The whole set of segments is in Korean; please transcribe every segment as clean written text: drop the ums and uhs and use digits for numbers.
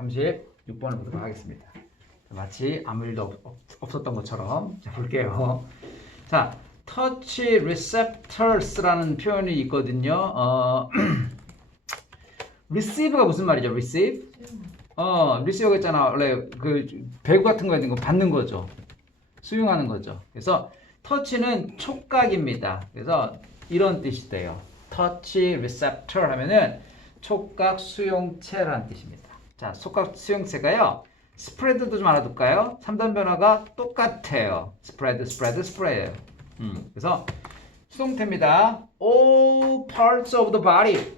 36번을 보도록 하겠습니다. 마치 아무 일도 없었던 것처럼. 자, 볼게요. 자, touch receptors라는 표현이 있거든요. receive가 무슨 말이죠? receive? receive가 있잖아. 원래 그 배구 같은 거 있는 거 받는 거죠. 수용하는 거죠. 그래서 touch는 촉각입니다. 그래서 이런 뜻이 돼요. touch receptor 하면은 촉각 수용체라는 뜻입니다. 자, 촉각 수용체가요. spread도 좀 알아둘까요? 3단 변화가 똑같아요. spread. 그래서 수동태입니다. all parts of the body.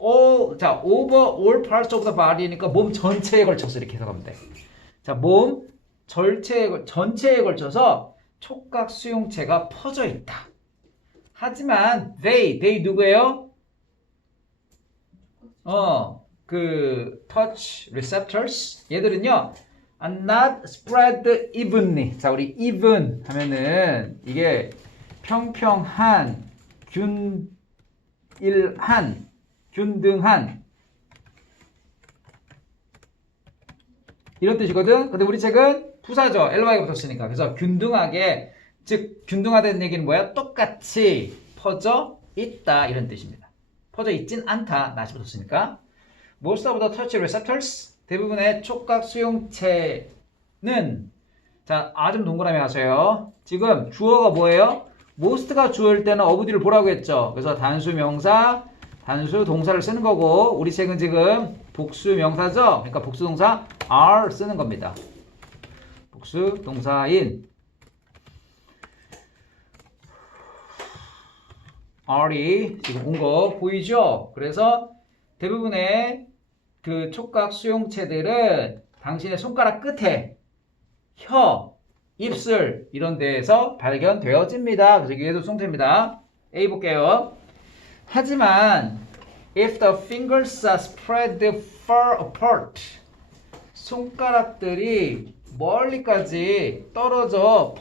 자, over all parts of the body니까 몸 전체에 걸쳐서 이렇게 해석하면 돼. 자, 몸 전체에 걸쳐서 촉각 수용체가 퍼져 있다. 하지만 they 누구예요? 그 touch receptors 얘들은요 are not spread evenly. 자, 우리 even 하면은 이게 평평한, 균등한 이런 뜻이거든. 근데 우리 책은 부사죠. ly가 붙었으니까. 그래서 균등하게, 즉 균등하다는 얘기는 뭐야? 똑같이 퍼져 있다 이런 뜻입니다. 퍼져 있진 않다. 낫이 붙었으니까. Most of the touch receptors, 대부분의 촉각 수용체는, 자, 좀 동그라미 하세요. 지금 주어가 뭐예요? most가 주어일 때는 어부디를 보라고 했죠. 그래서 단수 명사, 단수 동사를 쓰는 거고, 우리 책은 지금 복수 명사죠. 그러니까 복수 동사 are 쓰는 겁니다. 복수 동사인 are이 지금 온 거 보이죠? 그래서 대부분의 그 촉각 수용체들은 당신의 손가락 끝에 혀, 입술 이런 데에서 발견되어집니다. 그래서 이게 수동태입니다. A 볼게요. 하지만 if the fingers are spread far apart, 손가락들이 멀리까지 퍼져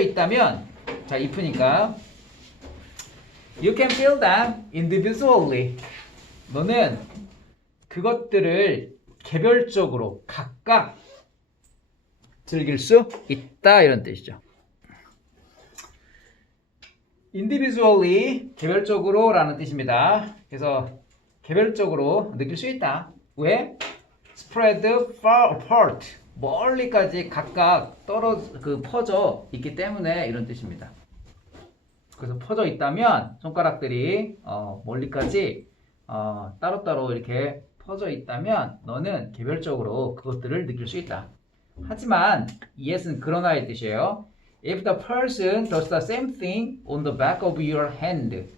있다면, 자, if니까 you can feel them individually. 너는 그것들을 개별적으로 각각 즐길 수 있다 이런 뜻이죠. individually 개별적으로 라는 뜻입니다. 그래서 개별적으로 느낄 수 있다. 왜? spread far apart 멀리까지 각각 퍼져 있기 때문에 이런 뜻입니다. 그래서 퍼져 있다면 손가락들이 멀리까지 따로따로 이렇게 퍼져 있다면 너는 개별적으로 그것들을 느낄 수 있다. 하지만 yes는 그러나의 뜻이에요. If the person does the same thing on the back of your hand,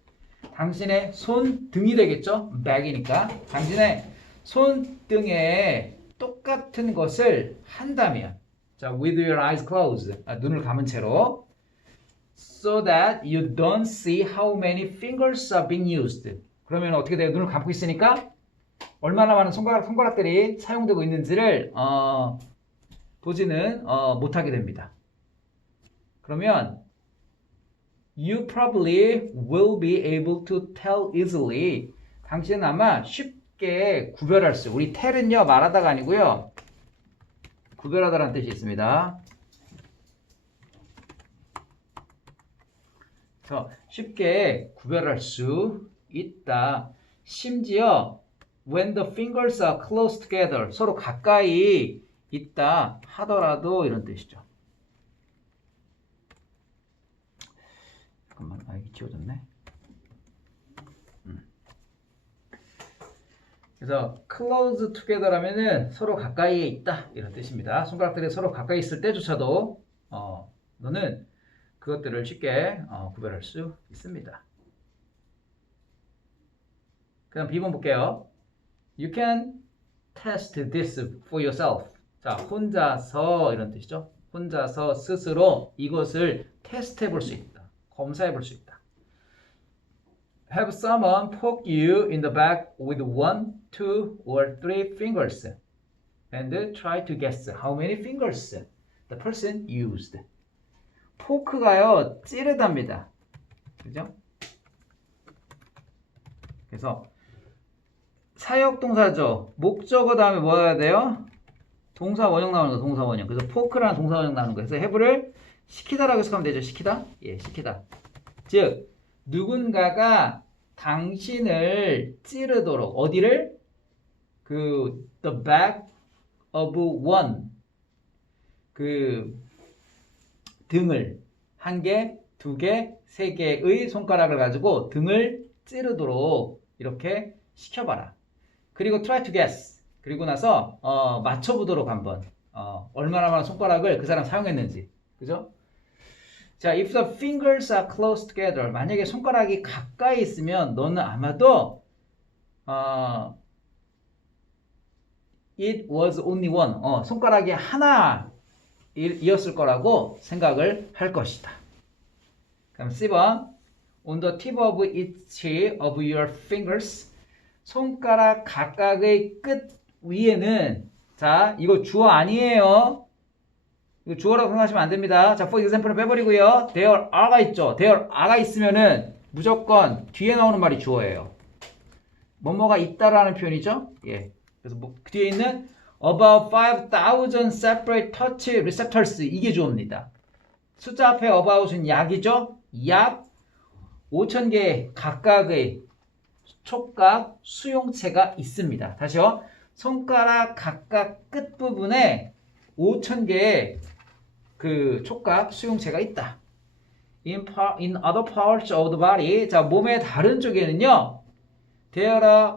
당신의 손등이 되겠죠? back이니까 당신의 손등에 똑같은 것을 한다면, 자, with your eyes closed, 눈을 감은 채로, so that you don't see how many fingers are being used. 그러면 어떻게 돼요? 눈을 감고 있으니까 얼마나 많은 손가락들이 사용되고 있는지를 보지는 못하게 됩니다. 그러면 you probably will be able to tell easily. 당신은 아마 쉽게 구별할 수. 우리 tell은요 말하다가 아니고요 구별하다라는 뜻이 있습니다. 그래서 쉽게 구별할 수 있다. 심지어 when the fingers are close together, 서로 가까이 있다 하더라도 이런 뜻이죠. 잠깐만, 이게 지워졌네. 그래서 close together 하면은 서로 가까이에 있다 이런 뜻입니다. 손가락들이 서로 가까이 있을 때조차도 너는 그것들을 쉽게 구별할 수 있습니다. 그럼 B번 볼게요. You can test this for yourself. 자, 혼자서 이런 뜻이죠. 혼자서 스스로 이것을 테스트해 볼 수 있다. 검사해 볼 수 있다. Have someone poke you in the back with 1, 2, or 3 fingers and try to guess how many fingers the person used. 포크가요 찌르답니다. 그죠? 그래서 사역동사죠. 목적어 다음에 뭐 해야 돼요? 동사 원형 나오는 거, 동사 원형. 그래서 포크라는 동사 원형 나오는 거. 그래서 have를 시키다라고 해석하면 되죠. 시키다? 예, 시키다. 즉, 누군가가 당신을 찌르도록, 어디를? the back of one. 등을, 한 개, 두 개, 세 개의 손가락을 가지고 등을 찌르도록 이렇게 시켜봐라. 그리고 try to guess. 그리고 나서 맞춰보도록 한번 얼마나 많은 손가락을 그 사람 사용했는지. 그죠? 자, if the fingers are close together. 만약에 손가락이 가까이 있으면 너는 아마도 it was only one. 손가락이 하나이었을 거라고 생각을 할 것이다. 그럼 10번. On the tip of each of your fingers. 손가락 각각의 끝 위에는, 자, 이거 주어 아니에요. 이거 주어라고 생각하시면 안 됩니다. 자, for example을 빼버리고요. there are가 있죠. there are가 있으면은 무조건 뒤에 나오는 말이 주어예요. 뭐뭐가 있다라는 표현이죠. 예. 그래서 그 뒤에 있는 about 5,000 separate touch receptors, 이게 주어입니다. 숫자 앞에 about은 약이죠. 약 5,000개 각각의 촉각 수용체가 있습니다. 다시요. 손가락 각각 끝부분에 5,000개의 촉각 수용체가 있다. In other parts of the body. 자, 몸의 다른 쪽에는요. There are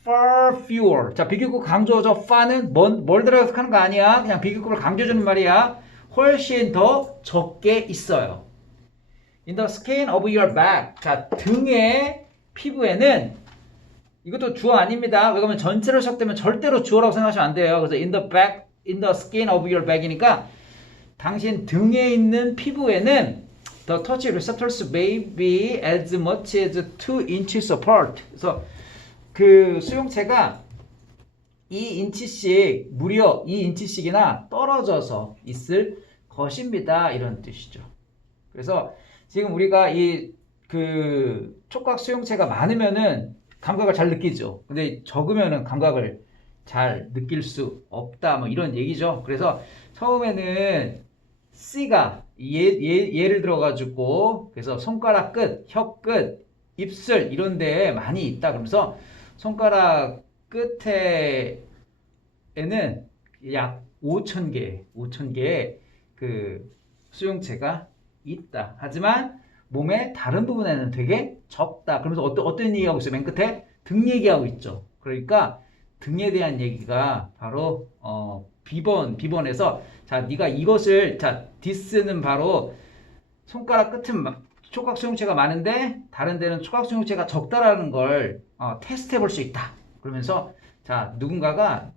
far fewer. 자, 비교급 강조죠. far는 뭘 들어서 하는 거 아니야. 그냥 비교급을 강조해주는 말이야. 훨씬 더 적게 있어요. In the skin of your back. 자, 등의 피부에는, 이것도 주어 아닙니다. 왜냐면 전체로 시작되면 절대로 주어라고 생각하시면 안 돼요. 그래서 in the skin of your back이니까 당신 등에 있는 피부에는 the touch receptors may be as much as 2 inches apart. 그래서 그 수용체가 2인치씩, 무려 2인치씩이나 떨어져서 있을 것입니다. 이런 뜻이죠. 그래서 지금 우리가 촉각 수용체가 많으면은 감각을 잘 느끼죠. 근데 적으면은 감각을 잘 느낄 수 없다. 뭐 이런 얘기죠. 그래서 처음에는 C가 예를 들어가지고, 그래서 손가락 끝, 혀 끝, 입술 이런 데에 많이 있다. 그러면서 손가락 끝에는 약 5,000개의 수용체가 있다. 하지만 몸의 다른 부분에는 되게 적다. 그러면서 어떤 얘기하고 있어요? 맨 끝에 등 얘기하고 있죠. 그러니까 등에 대한 얘기가 바로 비번에서, 자, 네가 이것을, 자, this는 바로 손가락 끝은 촉각 수용체가 많은데 다른 데는 촉각 수용체가 적다라는 걸 테스트해 볼 수 있다. 그러면서, 자, 누군가가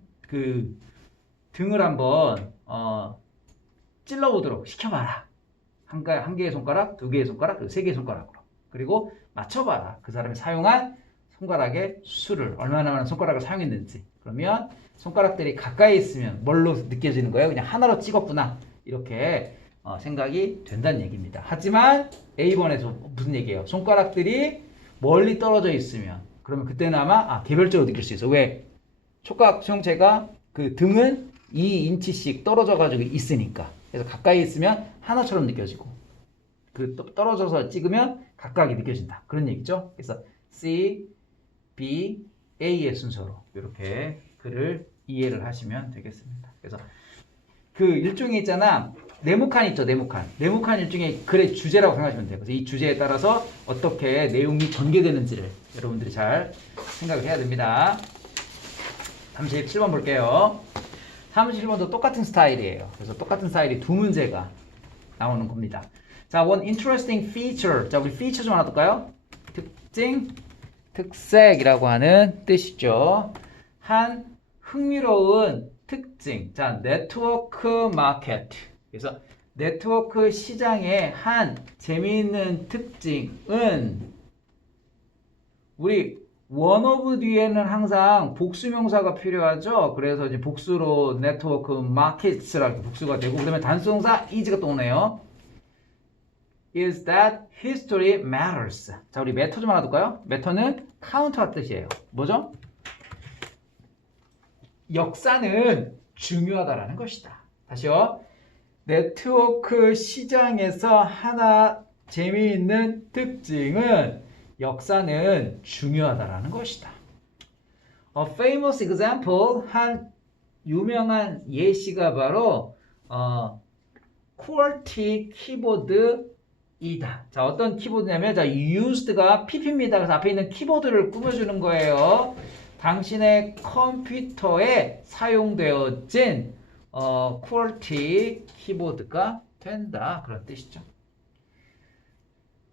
등을 한번 찔러보도록 시켜봐라. 한 개의 손가락, 두 개의 손가락, 그리고 세 개의 손가락으로. 그리고 맞춰봐라. 그 사람이 사용한 손가락의 수를, 얼마나 많은 손가락을 사용했는지. 그러면 손가락들이 가까이 있으면 뭘로 느껴지는 거예요? 그냥 하나로 찍었구나. 이렇게 생각이 된다는 얘기입니다. 하지만 A번에서 무슨 얘기예요? 손가락들이 멀리 떨어져 있으면, 그러면 그때는 아마 개별적으로 느낄 수 있어. 왜? 촉각 수용체가 등은 2인치씩 떨어져 가지고 있으니까. 그래서 가까이 있으면 하나처럼 느껴지고, 떨어져서 찍으면 각각이 느껴진다. 그런 얘기죠. 그래서 C, B, A의 순서로 이렇게 글을 이해를 하시면 되겠습니다. 그래서 일종의 있잖아. 네모칸 있죠. 네모칸 일종의 글의 주제라고 생각하시면 돼요. 그래서 이 주제에 따라서 어떻게 내용이 전개되는지를 여러분들이 잘 생각을 해야 됩니다. 37번 볼게요. 37번도 똑같은 스타일이에요. 그래서 똑같은 스타일이 두 문제가 나오는 겁니다. 자, one interesting feature. 자, 우리 feature 좀 하나 볼까요? 특징, 특색이라고 하는 뜻이죠. 한 흥미로운 특징. 자, 네트워크 마켓. 그래서 네트워크 시장의 한 재미있는 특징은, 우리 one of 뒤에는 항상 복수명사가 필요하죠. 그래서 이제 복수로 네트워크 마켓이라고 복수가 되고, 그 다음에 단수동사 is가 또 오네요. is that history matters. 자, 우리 matter 좀 하나 둘까요? matter는 카운트할 뜻이에요. 뭐죠? 역사는 중요하다라는 것이다. 다시요. 네트워크 시장에서 하나 재미있는 특징은 역사는 중요하다라는 것이다. A famous example, 한 유명한 예시가 바로 QWERTY 키보드이다. 자, 어떤 키보드냐면 자, used가 pp입니다. 그래서 앞에 있는 키보드를 꾸며주는 거예요. 당신의 컴퓨터에 사용되어진 QWERTY 키보드가 된다. 그런 뜻이죠.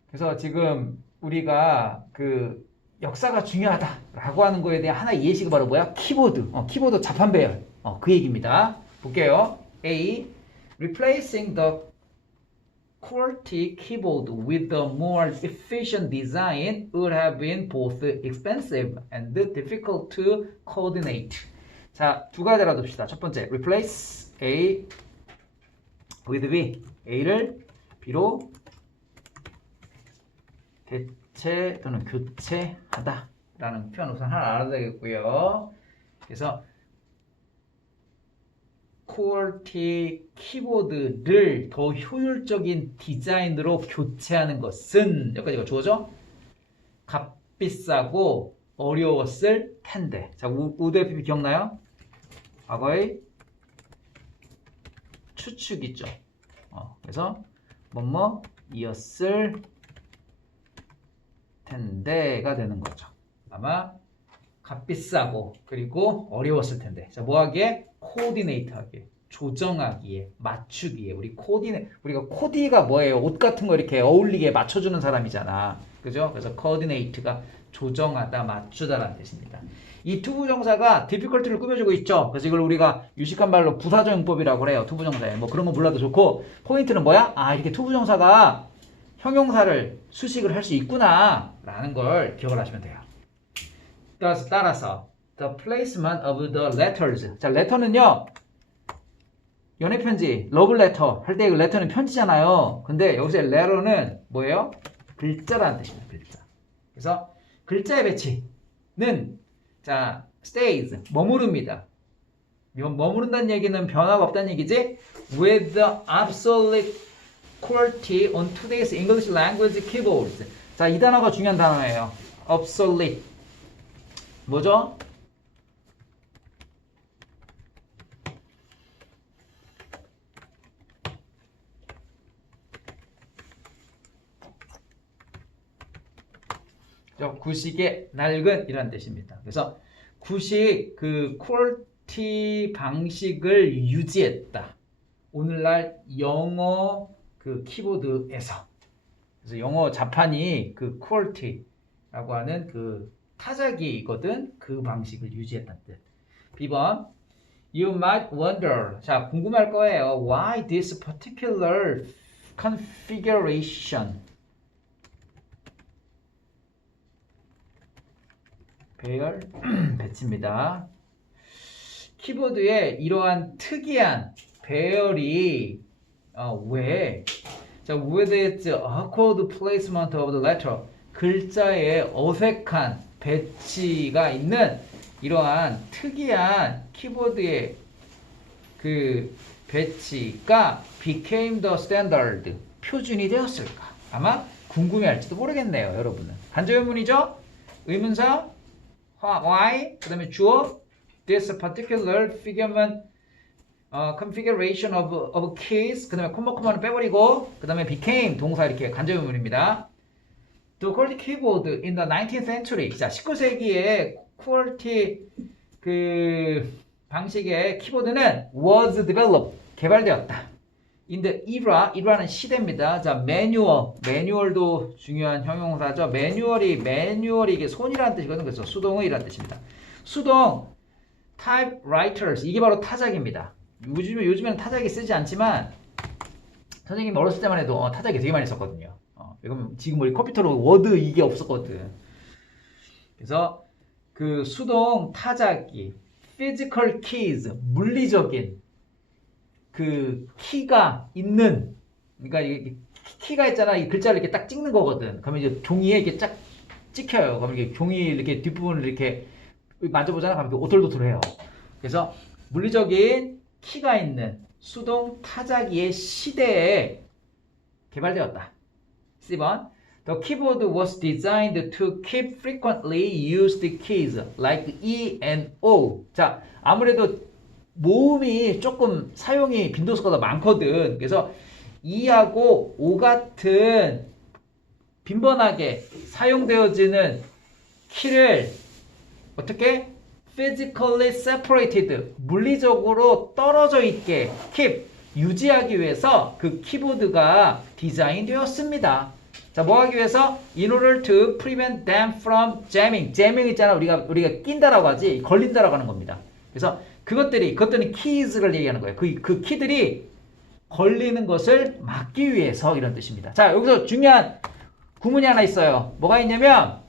그래서 지금 우리가 그 역사가 중요하다라고 하는 거에 대한 하나의 예시가 바로 뭐야? 키보드. 키보드 자판 배열. 그 얘기입니다. 볼게요. A. Replacing the QWERTY keyboard with a more efficient design would have been both expensive and difficult to coordinate. 자, 두 가지 알아둡시다. 첫 번째, replace A with B. A를 B로 대체 또는 교체하다 라는 표현 우선 하나 알아야 되겠고요. 그래서 QWERTY 키보드를 더 효율적인 디자인으로 교체하는 것은 여기까지가 주어져 값비싸고 어려웠을 텐데. 자, would have 기억나요? 과거의 추측이죠. 그래서 뭐뭐이었을 텐데가 되는 거죠. 아마 값비싸고 그리고 어려웠을 텐데. 자, 뭐하기에? 코디네이트하기에, 조정하기에, 맞추기에. 우리가 코디가 뭐예요? 옷 같은 거 이렇게 어울리게 맞춰주는 사람이잖아. 그죠? 그래서 코디네이트가 조정하다, 맞추다라는 뜻입니다. 이 투부정사가 difficulty를 꾸며주고 있죠. 그래서 이걸 우리가 유식한 말로 부사조용법이라고 해요. 투부정사에. 뭐 그런 거 몰라도 좋고, 포인트는 뭐야? 이렇게 투부정사가 형용사를 수식을 할 수 있구나 라는 걸 기억을 하시면 돼요. 따라서 the placement of the letters. 자, letter는요, 연애편지, 러브레터 할 때 그 letter는 편지잖아요. 근데 여기서 letter는 뭐예요? 글자라는 뜻입니다. 글자. 그래서 글자의 배치는 자, stays, 머무릅니다. 머무른다는 얘기는 변화가 없다는 얘기지? With the absolute QWERTY on today's English language keyboards. 자, 이 단어가 중요한 단어예요. obsolete. 뭐죠? 구식의 낡은 이란 뜻입니다. 그래서 구식 그 QWERTY 방식을 유지했다. 오늘날 영어 그 키보드에서. 그래서 영어 자판이 그 QWERTY라고 하는 그 타자기거든. 그 방식을 유지했다는 뜻. B번 You might wonder. 자, 궁금할 거예요. Why this particular configuration? 배열 배치입니다. 키보드에 이러한 특이한 배열이 왜? 자, with its awkward placement of the letter. 글자의 어색한 배치가 있는 이러한 특이한 키보드의 그 배치가 became the standard. 표준이 되었을까? 아마 궁금해할지도 모르겠네요, 여러분은. 간접의문이죠? 의문사 why, 그 다음에 주어 this particular configuration of keys, 그 다음에 콤마는 빼버리고 그 다음에 became 동사 이렇게 간접의문입니다. The QWERTY keyboard in the 19th century. 자, 19세기에 QWERTY 그 방식의 키보드는 was developed, 개발되었다. In the era는 시대입니다. 자, 매뉴얼도 중요한 형용사죠. 매뉴얼이 이게 손이라는 뜻이거든요. 그래서 수동의라는 뜻입니다. 수동 typewriters, 이게 바로 타자기입니다. 요즘에는 타자기 쓰지 않지만 선생님이 어렸을 때만 해도 타자기 되게 많이 썼거든요. 지금 우리 컴퓨터로 워드 이게 없었거든. 그래서 그 수동 타자기, physical keys, 물리적인 그 키가 있는, 그러니까 이게 키가 있잖아. 이 글자를 이렇게 딱 찍는 거거든. 그러면 이제 종이에 이렇게 쫙 찍혀요. 그러면 이게 종이 이렇게 뒷부분을 이렇게 만져보잖아. 그러면 오돌도돌해요. 그래서 물리적인 키가 있는 수동 타자기의 시대에 개발되었다. C번 The keyboard was designed to keep frequently used keys like E and O. 자, 아무래도 모음이 조금 사용이 빈도수가 더 많거든. 그래서 E하고 O 같은 빈번하게 사용되어지는 키를 어떻게? physically separated, 물리적으로 떨어져 있게 keep, 유지하기 위해서 그 키보드가 디자인되었습니다. 자, 뭐 하기 위해서? In order to prevent them from jamming. jamming 있잖아. 우리가 낀다라고 하지. 걸린다라고 하는 겁니다. 그래서 그것들은 keys를 얘기하는 거예요. 그 키들이 걸리는 것을 막기 위해서 이런 뜻입니다. 자, 여기서 중요한 구문이 하나 있어요. 뭐가 있냐면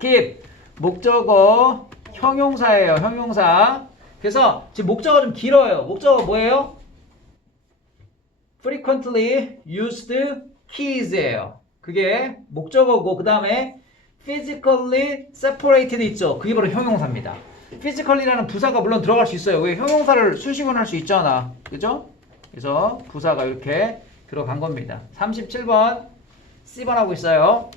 keep, 목적어, 형용사예요. 형용사. 그래서 지금 목적어 좀 길어요. 목적어 뭐예요? frequently used keys예요. 그게 목적어고 그 다음에 physically separated 있죠. 그게 바로 형용사입니다. physically라는 부사가 물론 들어갈 수 있어요. 왜? 형용사를 수식어는 할 수 있잖아. 그죠? 그래서 부사가 이렇게 들어간 겁니다. 37번 C번 하고 있어요.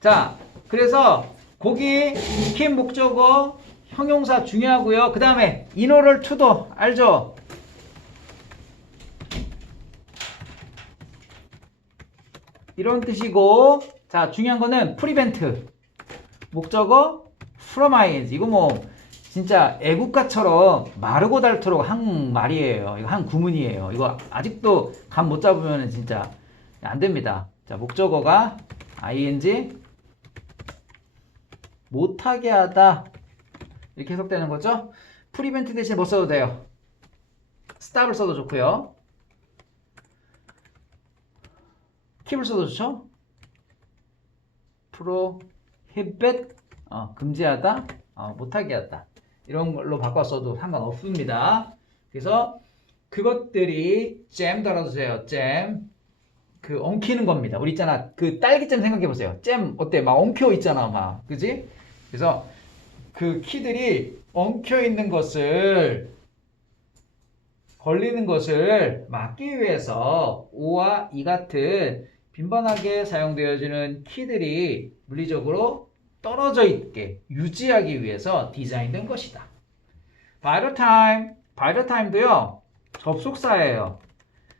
자, 그래서 거기 keep 목적어 형용사 중요하고요. 그 다음에 in order to도 알죠? 이런 뜻이고, 자, 중요한 거는 prevent 목적어 from ing. 이거 뭐 진짜 애국가처럼 마르고 닳도록 한 말이에요. 이거 한 구문이에요. 이거 아직도 감 못 잡으면 진짜 안 됩니다. 자, 목적어가 ing 못하게 하다 이렇게 해석되는 거죠. prevent 대신에 뭐 써도 돼요? stop을 써도 좋고요. keep을 써도 좋죠. prohibit 금지하다, 못하게 하다 이런 걸로 바꿨어도 상관없습니다. 그래서 그것들이 잼 달아주세요. 잼 그 엉키는 겁니다. 우리 있잖아 그 딸기잼 생각해보세요. 잼 어때? 막 엉켜 있잖아 막 그지? 그래서 그 키들이 엉켜 있는 것을 걸리는 것을 막기 위해서 O와 E 같은 빈번하게 사용되어지는 키들이 물리적으로 떨어져 있게 유지하기 위해서 디자인된 것이다. By the time도요 접속사예요.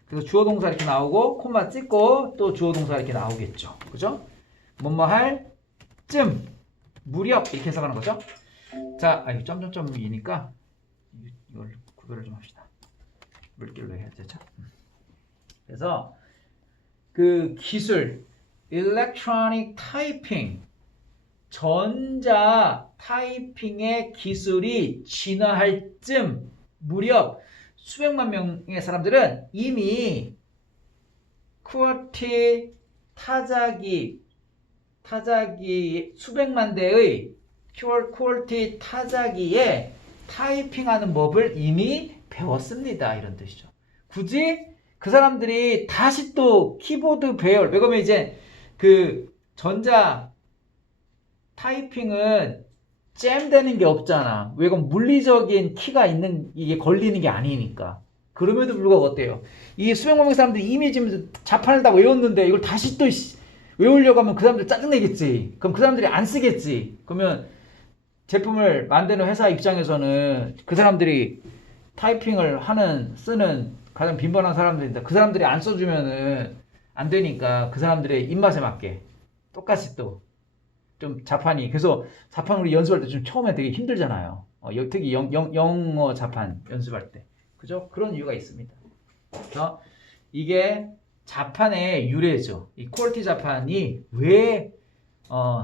그래서 주어 동사 이렇게 나오고 콤마 찍고 또 주어 동사 이렇게 나오겠죠. 그죠? 뭐뭐 할 쯤 무렵 이렇게 해석하는 거죠. 자, 점점점이니까 이걸 구별을 좀 합시다. 물길로 해야 되죠. 그래서 그 기술 electronic typing 전자 타이핑의 기술이 진화할 쯤 무렵 수백만 명의 사람들은 이미 QWERTY 타자기 수백만 대의 QWERTY 타자기에 타이핑하는 법을 이미 배웠습니다. 이런 뜻이죠. 굳이 그 사람들이 다시 또 키보드 배열, 왜 그러면 이제 그 전자 타이핑은 잼되는 게 없잖아. 왜 그럼 물리적인 키가 있는 이게 걸리는 게 아니니까. 그럼에도 불구하고 어때요? 이 수백만 명의 사람들이 이미 지금 자판을 다 외웠는데 이걸 다시 또 외우려고 하면 그 사람들 짜증내겠지. 그럼 그 사람들이 안 쓰겠지. 그러면 제품을 만드는 회사 입장에서는 그 사람들이 타이핑을 쓰는 가장 빈번한 사람들인데 그 사람들이 안 써주면은 안 되니까 그 사람들의 입맛에 맞게 똑같이 또 좀 자판이, 그래서 자판 우리 연습할 때 좀 처음에 되게 힘들잖아요. 특히 영어 자판 연습할 때. 그죠? 그런 이유가 있습니다. 그래서 이게 자판의 유래죠. 이 퀄리티 자판이 왜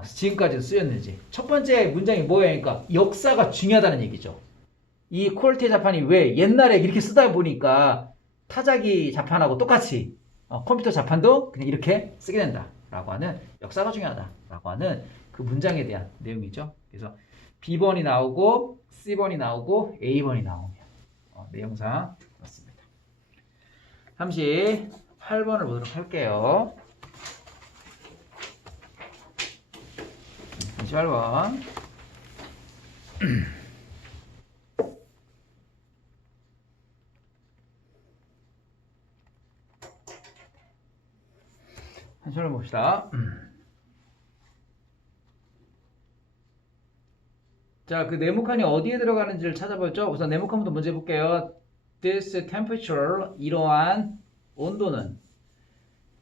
지금까지 쓰였는지. 첫 번째 문장이 뭐예요? 그러니까 역사가 중요하다는 얘기죠. 이 퀄리티 자판이 왜 옛날에 이렇게 쓰다 보니까 타자기 자판하고 똑같이 컴퓨터 자판도 그냥 이렇게 쓰게 된다라고 하는 역사가 중요하다라고 하는 그 문장에 대한 내용이죠. 그래서 B번이 나오고 C번이 나오고 A번이 나오면 내용상 그렇습니다. 38번을 보도록 할게요. 38번 한 손을 봅시다. 자, 그 네모칸이 어디에 들어가는지를 찾아보죠. 우선 네모칸부터 먼저 해볼게요. This temperature, 이러한 온도는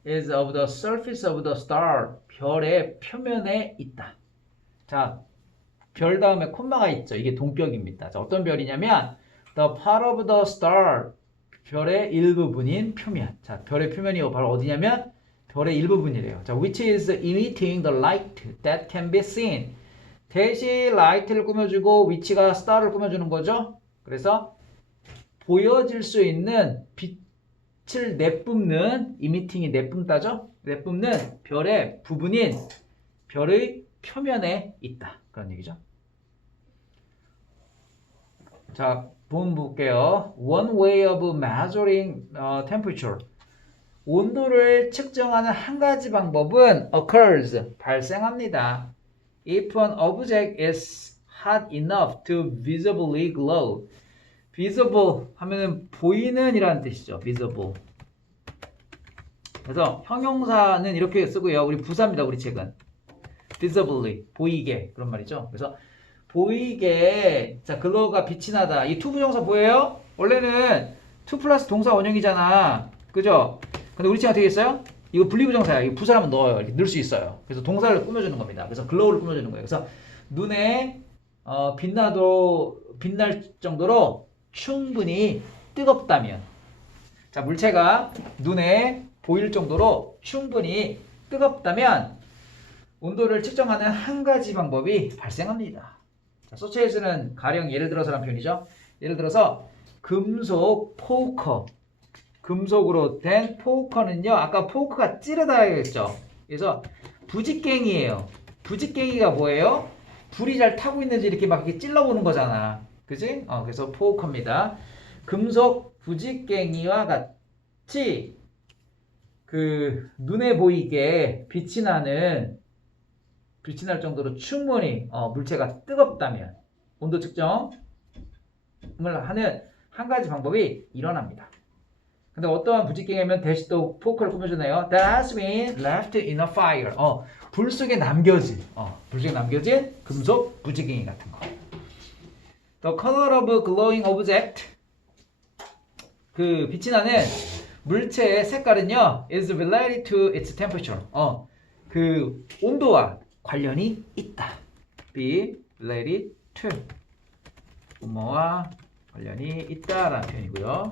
is of the surface of the star, 별의 표면에 있다. 자, 별 다음에 콤마가 있죠. 이게 동격입니다. 자, 어떤 별이냐면 the part of the star, 별의 일부분인 표면. 자, 별의 표면이 바로 어디냐면 별의 일부분이래요. 자, which is emitting the light that can be seen. 대신 라이트를 꾸며주고 위치가 스타를 꾸며주는 거죠. 그래서 보여질 수 있는 빛을 내뿜는 이미팅이 내뿜다죠. 내뿜는 별의 부분인 별의 표면에 있다. 그런 얘기죠. 자, 부분 볼게요. One way of measuring temperature. 온도를 측정하는 한 가지 방법은 occurs, 발생합니다. If an object is hot enough to visibly glow. visible 하면은 보이는 이라는 뜻이죠. visible. 그래서 형용사는 이렇게 쓰고요. 우리 부사입니다. 우리 책은. visibly, 보이게. 그런 말이죠. 그래서 보이게, 자, glow가 빛이 나다. 이 to 부정사 뭐예요? 원래는 to 플러스 동사 원형이잖아. 그죠? 근데 우리 책은 어떻게 했어요? 이거 분리부정사야. 이거 부사하면 넣어요. 이렇게 넣을 수 있어요. 그래서 동사를 꾸며주는 겁니다. 그래서 glow를 꾸며주는 거예요. 그래서 눈에 빛날 정도로 충분히 뜨겁다면, 자, 물체가 눈에 보일 정도로 충분히 뜨겁다면 온도를 측정하는 한 가지 방법이 발생합니다. 자, 소체에서는 가령 예를 들어서란 표현이죠. 예를 들어서 금속 포커, 금속으로 된 포커는요, 아까 포크가 찌르다 했죠. 그래서 부직갱이에요. 부직갱이가 뭐예요? 불이 잘 타고 있는지 이렇게 막 이렇게 찔러보는 거잖아. 그지? 그래서 포커입니다. 금속 부직갱이와 같이 그 눈에 보이게 빛이 날 정도로 충분히 물체가 뜨겁다면 온도 측정을 하는 한 가지 방법이 일어납니다. 근데 어떠한 부직갱이면 대신 또 포크를 꾸며주네요. That has been left in a fire. 불 속에 남겨진 금속 부직갱이 같은 거. The color of glowing object. 그 빛이 나는 물체의 색깔은요, is related to its temperature. 그 온도와 관련이 있다. be related to. 뭐와 관련이 있다라는 표현이고요.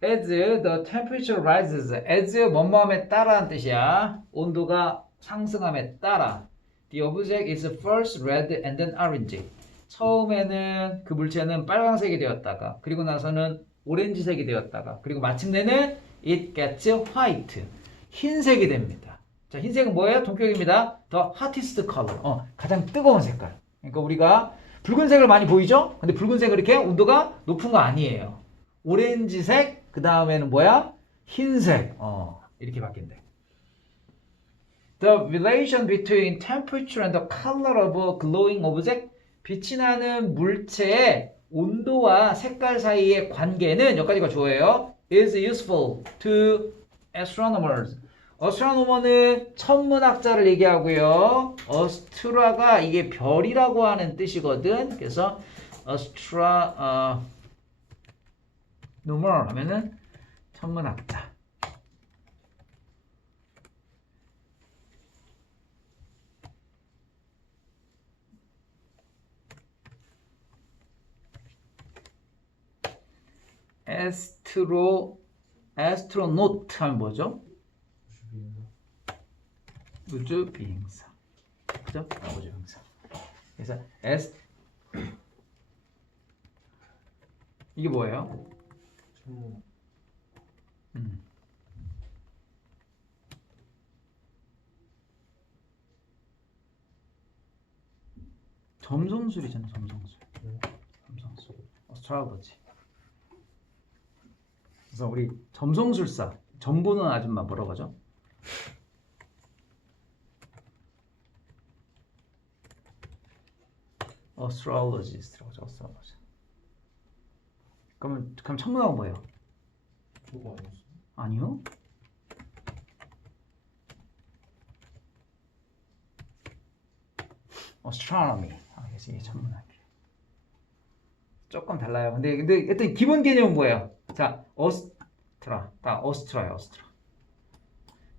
As the temperature rises, as 뭐뭐함에 따라는 뜻이야. 온도가 상승함에 따라. The object is first red and then orange. 처음에는 그 물체는 빨간색이 되었다가, 그리고 나서는 오렌지색이 되었다가, 그리고 마침내는 it gets white. 흰색이 됩니다. 자, 흰색은 뭐예요? 동격입니다. The hottest color. 가장 뜨거운 색깔. 그러니까 우리가 붉은색을 많이 보이죠? 근데 붉은색은 이렇게 온도가 높은 거 아니에요. 오렌지색, 그 다음에는 뭐야? 흰색. 이렇게 바뀐대. The relation between temperature and the color of a glowing object. 빛이 나는 물체의 온도와 색깔 사이의 관계는 여기까지가 좋아요. is useful to astronomers. astronomer는 천문학자를 얘기하고요. astra가 이게 별이라고 하는 뜻이거든. 그래서 astronomer 하면은 천문학자. astronaut 하면 뭐죠? 우주 비행사. 그죠? 우주 비행사. 그래서 이게 뭐예요? 점성술이잖아, 점성술. 점성술. 아스트로로지. 그래서 우리 점성술사, 점 보는 아줌마 뭐라고 하죠? astrologist라고 죠 astrologer. 그럼 천문학은 뭐예요? 그거 아니었어? 아니요. astronomy. 이게 천문학이에요. 조금 달라요. 근데 일단 기본 개념은 뭐예요? 자, 어스트라예요.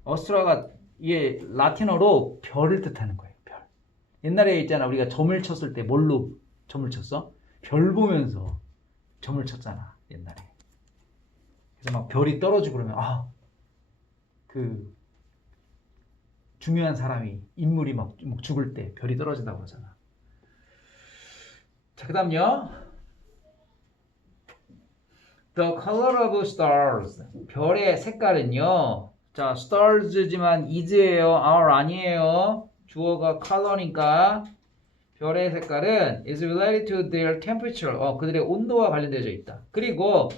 어스트라가 이게 라틴어로 별을 뜻하는 거예요. 별. 옛날에 있잖아. 우리가 점을 쳤을 때 뭘로 점을 쳤어? 별 보면서 점을 쳤잖아. 옛날에. 그래서 막 별이 떨어지고 그러면 그 중요한 사람이 인물이 막 죽을 때 별이 떨어진다고 그러잖아. 자, 그다음요. The color of stars. 별의 색깔은요. 자, stars지만 is예요. are 아니에요. 주어가 color니까 별의 색깔은 is related to their temperature. 그들의 온도와 관련되어 있다. 그리고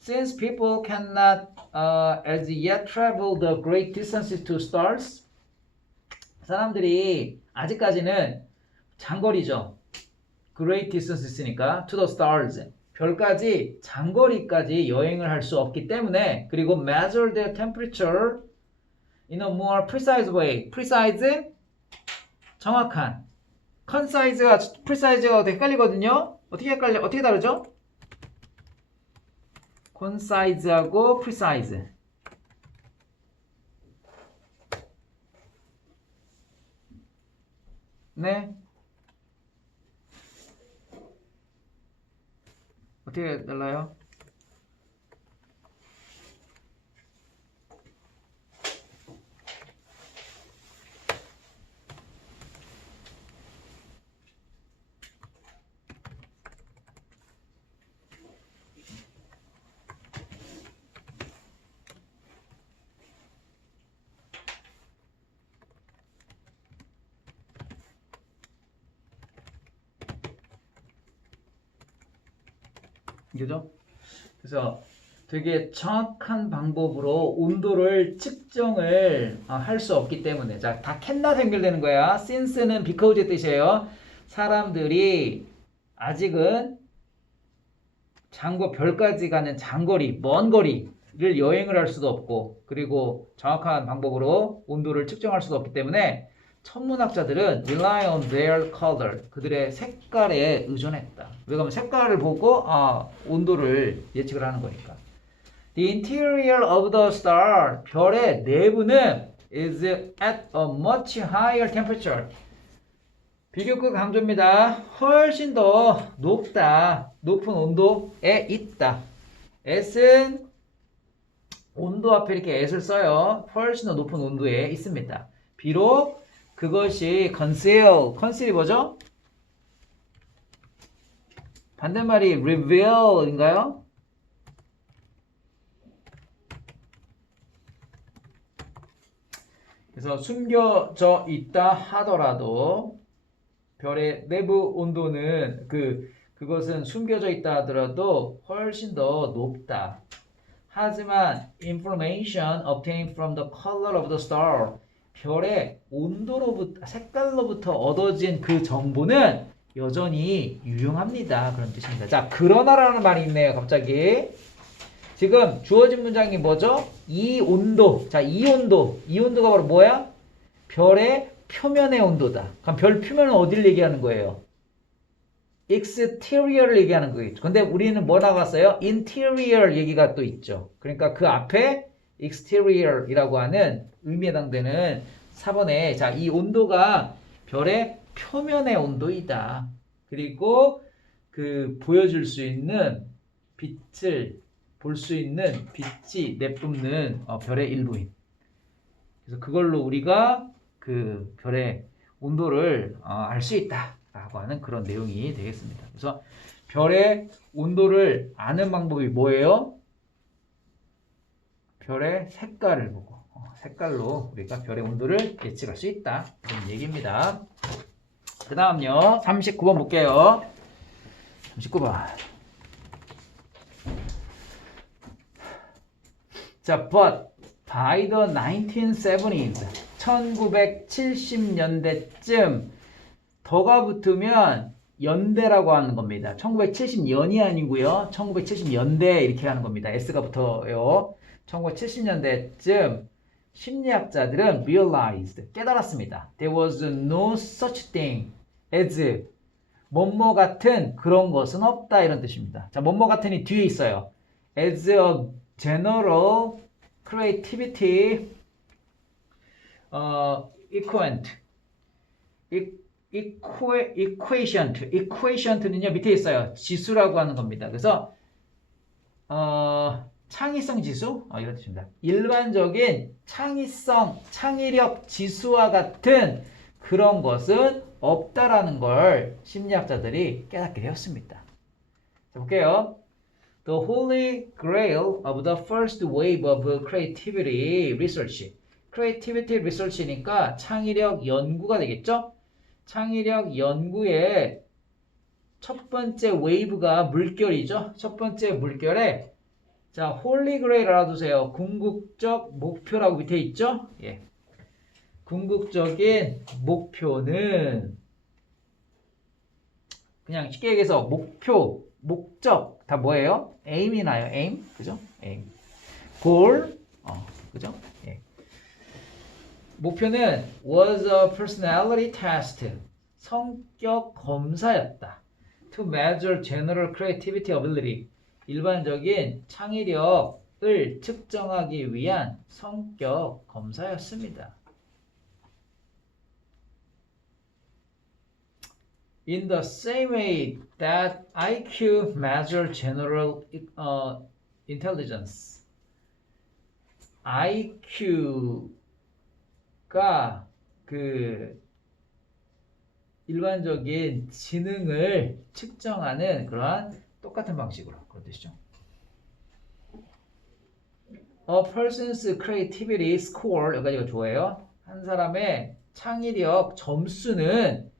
since people cannot as yet travel the great distances to stars. 사람들이 아직까지는 장거리죠. great distance 있으니까 to the stars. 별까지 장거리까지 여행을 할 수 없기 때문에 그리고 measure their temperature in a more precise way. precise 정확한. concise가 precise가 되게 헷갈리거든요. 어떻게 다르죠? concise하고 precise. 네. 어떻게 달라요? 그죠? 그래서 되게 정확한 방법으로 온도를 측정을 할 수 없기 때문에 자, 다 cannot 연결되는 거야. since는 because의 뜻이에요. 사람들이 아직은 별까지 가는 장거리, 먼 거리를 여행을 할 수도 없고 그리고 정확한 방법으로 온도를 측정할 수도 없기 때문에 천문학자들은 rely on their color. 그들의 색깔에 의존했다. 왜냐하면 색깔을 보고 온도를 예측을 하는 거니까. The interior of the star. 별의 내부는 is at a much higher temperature. 비교급 강조입니다. 훨씬 더 높은 온도에 있다. S는 온도 앞에 이렇게 S를 써요. 훨씬 더 높은 온도에 있습니다. 비록 그것이 conceal이 뭐죠? 반대말이 reveal인가요? 그래서 숨겨져 있다 하더라도 별의 내부 온도는 그것은 숨겨져 있다 하더라도 훨씬 더 높다. 하지만 information obtained from the color of the star. 별의 색깔로부터 얻어진 그 정보는 여전히 유용합니다. 그런 뜻입니다. 자, 그러나라는 말이 있네요. 갑자기. 지금 주어진 문장이 뭐죠? 이 온도. 자, 이 온도가 바로 뭐야? 별의 표면의 온도다. 그럼 별 표면은 어디를 얘기하는 거예요? exterior를 얘기하는 거겠죠. 근데 우리는 뭐 나갔어요? interior 얘기가 또 있죠. 그러니까 그 앞에 exterior이라고 하는 의미에 해당되는 4번에 자, 이 온도가 별의 표면의 온도이다. 그리고 보여줄 수 있는 빛을 볼 수 있는 빛이 내뿜는 별의 일부인. 그래서 그걸로 우리가 그 별의 온도를 알 수 있다라고 하는 그런 내용이 되겠습니다. 그래서 별의 온도를 아는 방법이 뭐예요? 별의 색깔을 보고 색깔로 우리가 별의 온도를 예측할 수 있다. 그런 얘기입니다. 그 다음요. 39번 볼게요. 39번. 자, but by the 1970s, 1970년대쯤 더가 붙으면 연대라고 하는 겁니다. 1970년이 아니고요. 1970년대 이렇게 하는 겁니다. S가 붙어요. 1970년대쯤 심리학자들은 realized, 깨달았습니다. There was no such thing as 뭐뭐 같은 그런 것은 없다 이런 뜻입니다. 자, 뭐뭐 같은이 뒤에 있어요. As a general creativity equivalent equation는요 밑에 있어요. 지수라고 하는 겁니다. 그래서 창의성 지수 이런 뜻입니다. 일반적인 창의성, 창의력 지수와 같은 그런 것은 없다라는 걸 심리학자들이 깨닫게 되었습니다. 자, 볼게요. The Holy Grail of the first wave of creativity research. creativity research니까 창의력 연구가 되겠죠? 창의력 연구의 첫 번째 웨이브가 물결이죠. 첫 번째 물결에 자, 홀리 그레일 알아두세요. 궁극적 목표라고 밑에 있죠? 예. 궁극적인 목표는 그냥 쉽게 얘기해서 목표, 목적 다 뭐예요? aim이 나요. aim. 그죠? aim. goal. 그죠? 예. 목표는 was a personality test. 성격 검사였다. To measure general creativity ability. 일반적인 창의력을 측정하기 위한 성격 검사였습니다. In the same way that IQ measure general intelligence. IQ가 그 일반적인 지능을 측정하는 그러한 똑같은 방식으로 그런 뜻이죠. A person's creativity score 여기까지가 좋아요. 한 사람의 창의력 점수는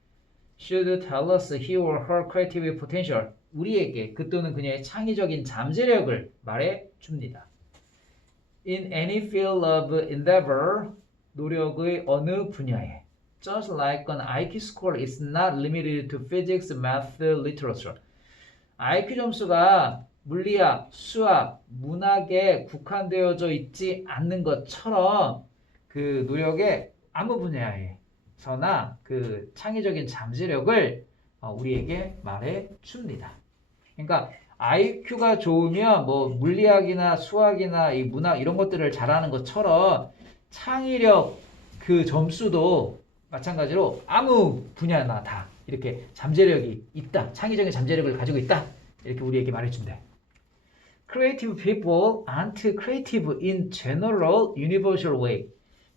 should tell us he or her creative potential. 우리에게 그 또는 그녀의 창의적인 잠재력을 말해 줍니다. In any field of endeavor, 노력의 어느 분야에 just like an IQ score is not limited to physics, math, literature. IQ 점수가 물리학, 수학, 문학에 국한되어져 있지 않는 것처럼 그 노력의 아무 분야에서나 그 창의적인 잠재력을 우리에게 말해 줍니다. 그러니까 IQ가 좋으면 뭐 물리학이나 수학이나 이 문학 이런 것들을 잘하는 것처럼 창의력 그 점수도 마찬가지로 아무 분야나 다 이렇게 잠재력이 있다. 창의적인 잠재력을 가지고 있다. 이렇게 우리에게 말해준대. Creative people aren't creative in general, universal way.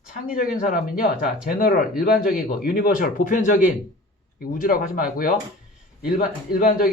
창의적인 사람은요. 자, general, 일반적이고 universal, 보편적인 우주라고 하지 말고요. 일반적인